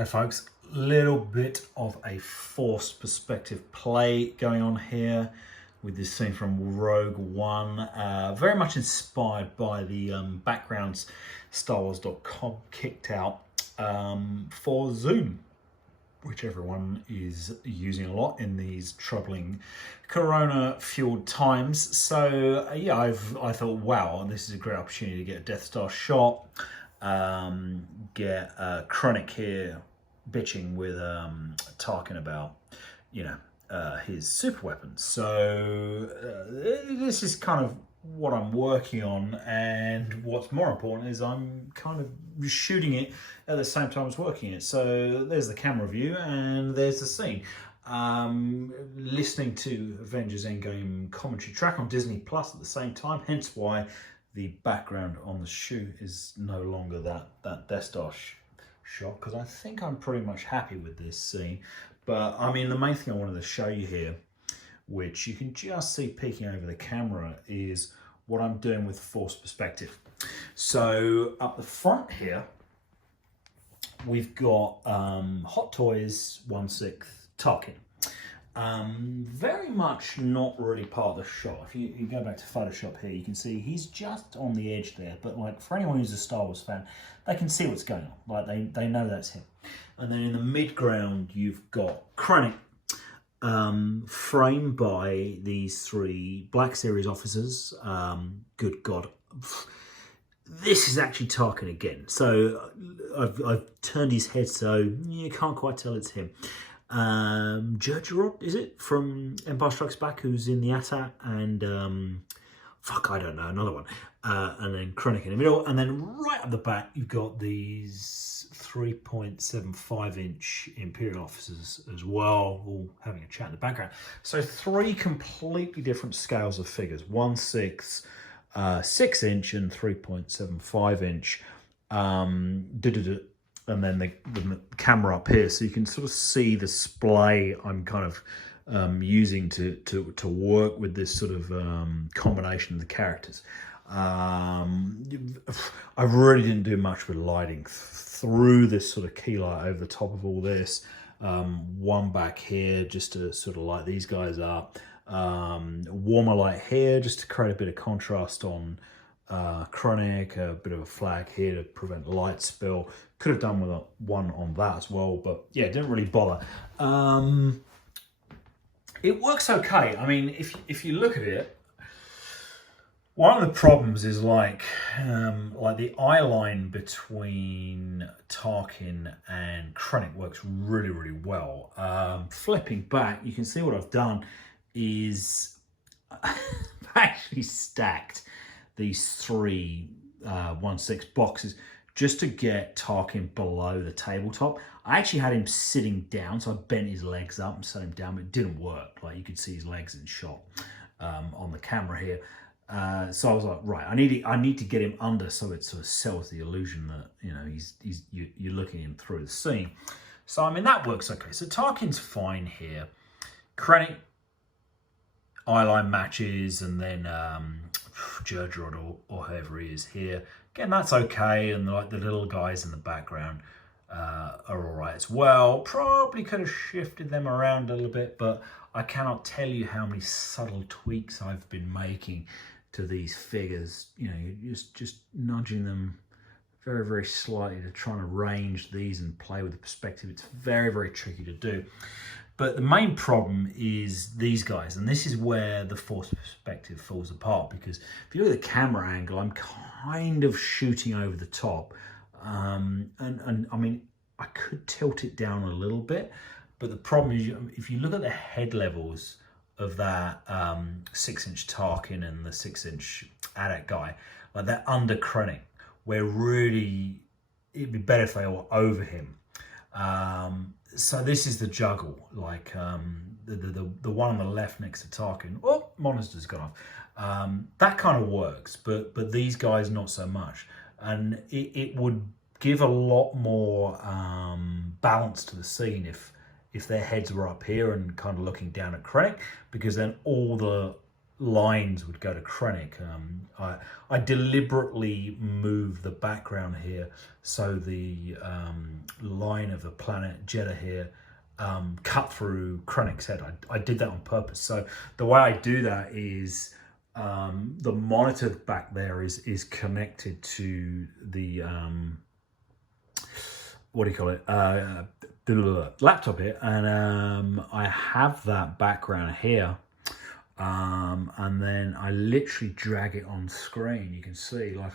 Hey folks, little bit of a forced perspective play going on here with this scene from Rogue One. Very much inspired by the backgrounds StarWars.com kicked out for Zoom, which everyone is using a lot in these troubling corona-fueled times. So yeah, I thought, wow, this is a great opportunity to get a Death Star shot. Get Krennic here bitching with Tarkin about, his super weapons. So this is kind of what I'm working on, and what's more important is I'm kind of shooting it at the same time as working it. So there's the camera view and there's the scene. Listening to Avengers Endgame commentary track on Disney Plus at the same time, hence why the background on the shoe is no longer that Death Star shot, because I think I'm pretty much happy with this scene. But I mean, the main thing I wanted to show you here, which you can just see peeking over the camera, is what I'm doing with forced perspective. So up the front here, we've got Hot Toys 1/6 Tarkin. Very much not really part of the shot. If you go back to Photoshop here, you can see he's just on the edge there. But like, for anyone who's a Star Wars fan, they can see what's going on. Like, they know that's him. And then in the mid-ground, you've got Krennic, framed by these three Black Series officers. Good God. This is actually Tarkin again. So I've turned his head so you can't quite tell it's him. Jerjerrod, is it, from Empire Strikes Back, who's in the attack, and I don't know, another one, and then Krennic in the middle, and then right up the back you've got these 3.75-inch Imperial officers as well, all having a chat in the background. So three completely different scales of figures: 1/6, 6-inch, and 3.75-inch. And then the camera up here, so you can sort of see the splay I'm kind of using to work with this sort of combination of the characters. I really didn't do much with lighting through this sort of key light over the top of all this. One back here just to sort of light these guys up. Warmer light here just to create a bit of contrast on Krennic, a bit of a flag here to prevent light spill. Could have done with one on that as well, but yeah, it didn't really bother. It works okay. I mean, if you look at it, one of the problems is like the eye line between Tarkin and Krennic works really, really well. Flipping back, you can see what I've done is I've actually stacked these three 1/6 boxes just to get Tarkin below the tabletop. I actually had him sitting down, so I bent his legs up and set him down, but it didn't work. Like, you could see his legs in shot on the camera here. So I was like, right, I need to get him under so it sort of sells the illusion that, you're looking him through the scene. So I mean, that works okay. So Tarkin's fine here. Krennic, eyeline matches, and then Jerjerrod or whoever he is here. Again, that's okay, and like the little guys in the background are all right as well. Probably could have shifted them around a little bit, but I cannot tell you how many subtle tweaks I've been making to these figures. You're just nudging them very, very slightly to try and arrange these and play with the perspective. It's very, very tricky to do. But the main problem is these guys, and this is where the forced perspective falls apart, because if you look at the camera angle, I'm kind of shooting over the top. And I mean, I could tilt it down a little bit, but the problem is, if you look at the head levels of that 6-inch Tarkin and the 6-inch Adak guy, like they're under Krennic, where really it'd be better if they were over him. So this is the juggle, like the one on the left next to Tarkin. Oh, monitor's gone off. That kind of works, but these guys not so much. And it would give a lot more balance to the scene if their heads were up here and kind of looking down at Krennic, because then all the lines would go to Krennic. I deliberately moved the background here so the line of the planet Jeddah here cut through Krennic's head. I did that on purpose. So the way I do that is the monitor back there is connected to the what do you call it, the laptop here, and I have that background here, and then I literally drag it on screen. You can see, like,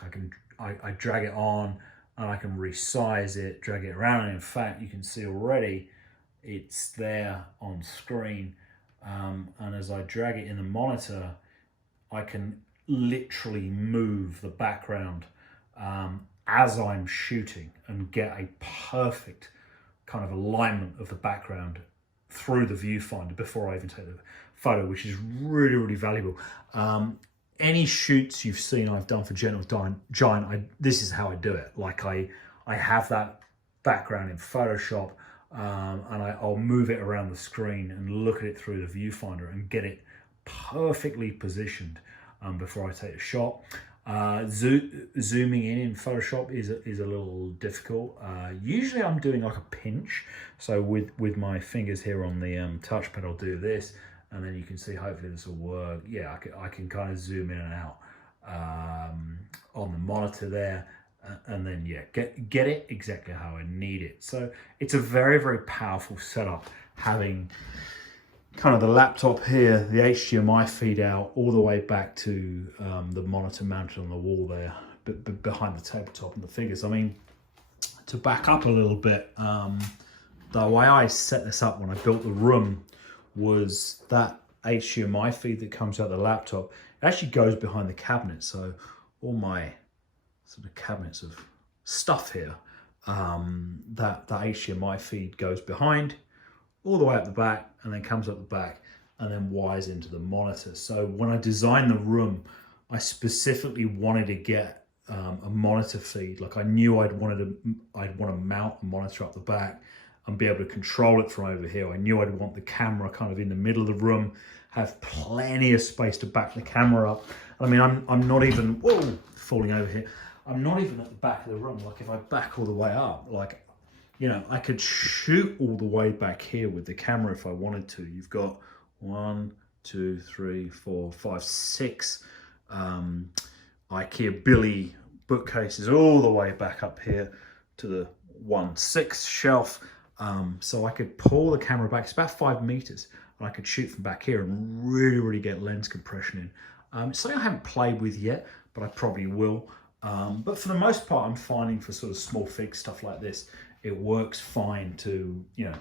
I drag it on and I can resize it, drag it around, and in fact you can see already it's there on screen, and as I drag it in the monitor I can literally move the background as I'm shooting and get a perfect kind of alignment of the background through the viewfinder before I even take the photo, which is really, really valuable. Any shoots you've seen I've done for Gentle Giant, this is how I do it. Like I have that background in Photoshop, and I'll move it around the screen and look at it through the viewfinder and get it perfectly positioned before I take a shot. Zooming in Photoshop is a little difficult. Usually I'm doing like a pinch, so with my fingers here on the touchpad I'll do this, and then you can see, hopefully this will work. Yeah, I can kind of zoom in and out on the monitor there, and then yeah, get it exactly how I need it. So it's a very, very powerful setup, having kind of the laptop here, the HDMI feed out all the way back to the monitor mounted on the wall there, behind the tabletop and the figures. I mean, to back up a little bit, the way I set this up when I built the room was that HDMI feed that comes out the laptop, it actually goes behind the cabinet. So all my sort of cabinets of stuff here, that HDMI feed goes behind, all the way up the back, and then comes up the back and then wires into the monitor. So when I designed the room, I specifically wanted to get a monitor feed. Like I knew I'd want to mount a monitor up the back and be able to control it from over here. I knew I'd want the camera kind of in the middle of the room, have plenty of space to back the camera up. I mean, I'm not even, whoa, falling over here. I'm not even at the back of the room. Like if I back all the way up, like, you know, I could shoot all the way back here with the camera if I wanted to. You've got 1, 2, 3, 4, 5, 6 IKEA Billy bookcases all the way back up here to the 1/6 shelf. So I could pull the camera back. It's about 5 meters, and I could shoot from back here and really, really get lens compression in. Something I haven't played with yet, but I probably will. But for the most part, I'm finding for sort of small fig stuff like this, it works fine to, you know,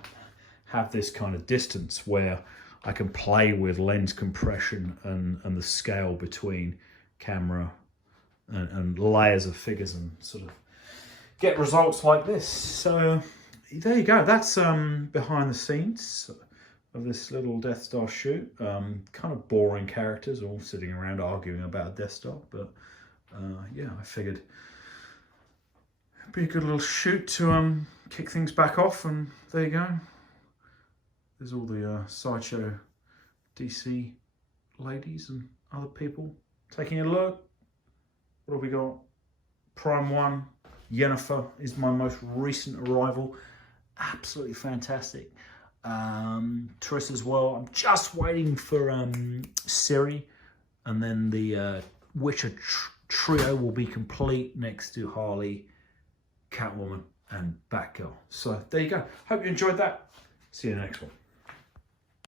have this kind of distance where I can play with lens compression and the scale between camera and layers of figures and sort of get results like this. So there you go. That's behind the scenes of this little Death Star shoot. Kind of boring characters all sitting around arguing about Death Star, but yeah, I figured it'd be a good little shoot to kick things back off, and there you go. There's all the Sideshow DC ladies and other people taking a look. What have we got? Prime 1, Yennefer is my most recent arrival. Absolutely fantastic. Triss as well. I'm just waiting for Ciri, and then the Witcher trio will be complete next to Harley, Catwoman and Batgirl. So there you go. Hope you enjoyed that. See you in the next one.